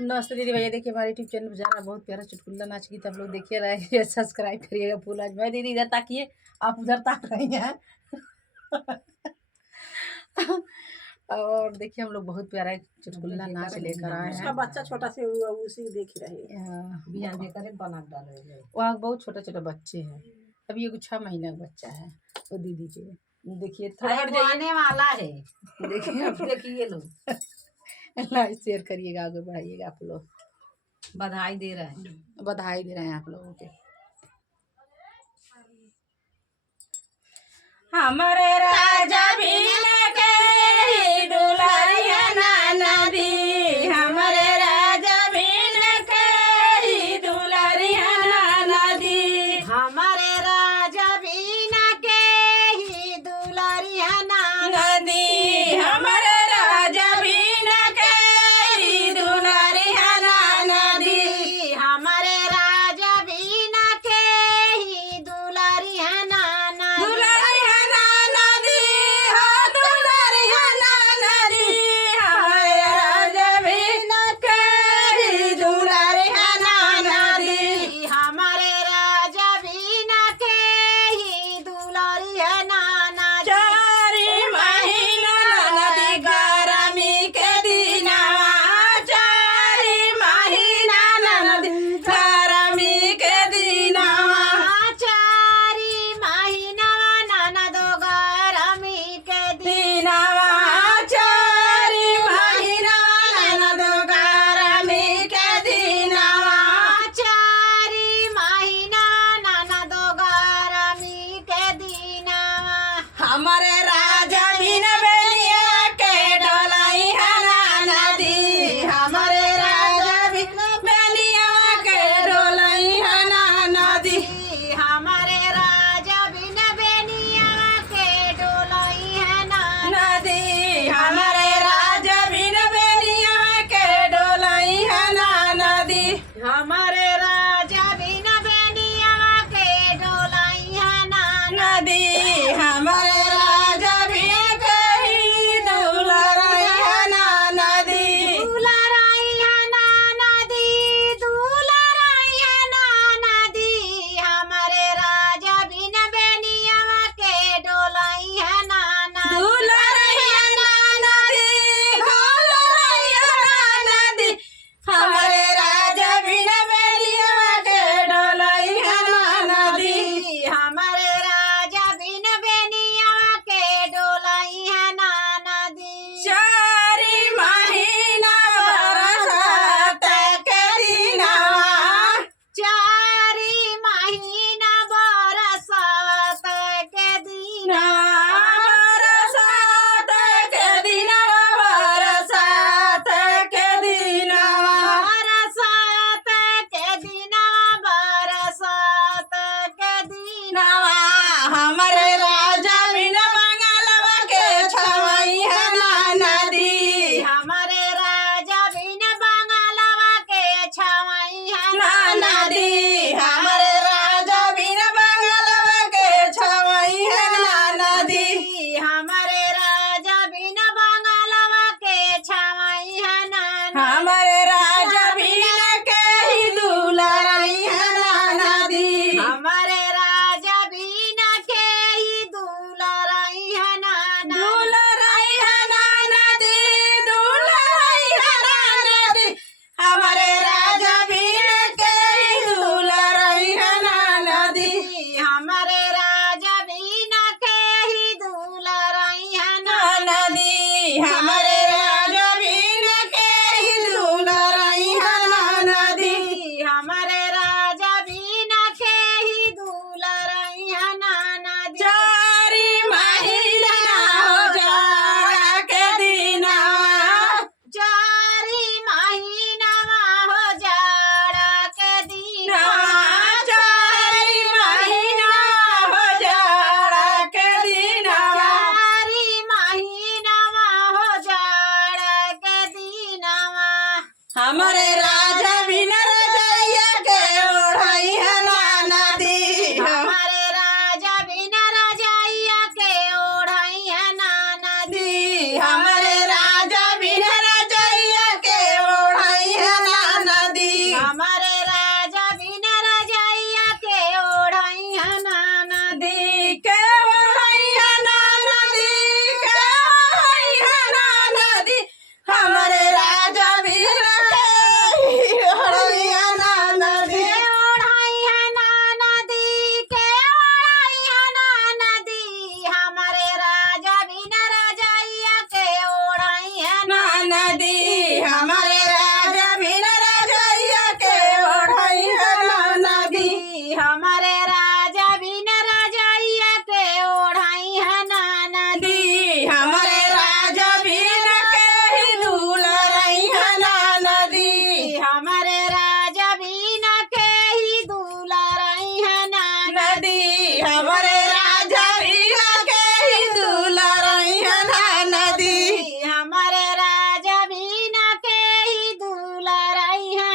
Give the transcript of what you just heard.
नमस्ते दीदी भैया, देखिए हमारे यूट्यूब चैनल पर जा रहा है बहुत प्यारा चुटकुला नाच गीत। आप लोग देखिए, लाइक सब्सक्राइब करिएगा। फुल आज मैं दीदी इधर ताकिए, आप उधर ताक रही हैं। और देखिए हम लोग बहुत प्यारा चुटकुला नाच लेकर आए हैं। उसका बच्चा छोटा से उसी देख रहे वहाँ बहुत छोटा छोटा बच्चे हैं। अभी एगो 6 महीना का बच्चा है। तो दीदी जी देखिए थोड़ा आने वाला है। देखिए देखिए लोग लाइक शेयर करिएगा, आगे बढ़ाइएगा। आप लोग बधाई दे रहे हैं। बधाई दे रहे हैं आप लोगों के। हमारे राजा भील के दुल्हनिया नदी, हमारे राजा भील के दुल्हनिया नदी, हमारे राजा बीना के ही दुलारिया नदी, हमारे राजा भील के दुल्हनिया नदी, हमारे राजा बीना के ही दुलारिया हमारे राजा बिन बेलिया के डोलाई है नदी, हमारे राजा बिन बेलिया के डोलाई है नदी, हमारे राजा बिन बेनिया के डोलाई है नदी, हमारे राजा बिन बेलिया के डोलाई है नदी, हमारे राजा बिन बेनिया के डोलाई है नदी, हमारे राजा भी कहीं दुलाराई है नदी, दुलाराई है नदी, दुलाराई है नदी, हमारे राजा बिन बेनिया के डोलाई है दुलाराई है नदी, दुलाराई है नदी, हमारे राजा बिन बेलिया के डोलाई है नदी, हमारे राजा बिन बेनिया के डोलाई है नदी। चारी महीना बरसात के दिनवा, चारी महीना बरसात के दिन बरसात के दिनवा, बरसात के दिनवा, बरसात के दिन बरसात के दिन नवा हमारे राजा बिन बंगालवा के छवई है नदी, हमारे राजा बिन बंगालवा के छवई है नदी, हमारे राजा बिन बंगालवा के छवई है नदी, हमारे राजा बिन बंगालवा के छवई है हमारे राजा बिन के ही दुलाराई है नदी, हमारे राजा बिन के ही दुलाराई है दुलाराई है नदी, दुलाराई है नदी, हमारे राजा बिन के ही दुलाराई है नदी, हमारे राजा बिन के ही दुलाराई है नदी, हमारे राजा बिन के ही दुलाराई है नदी, हमारे राजा बिन के ही दुलाराई है चारी महीना हो जाड़ा के दिनवा, चारी महीना हो जाड़ा के दिन चारी महीना हो जाड़ा के दिनवा, चारी महीना हो जाड़ा के दिन हमारे राजा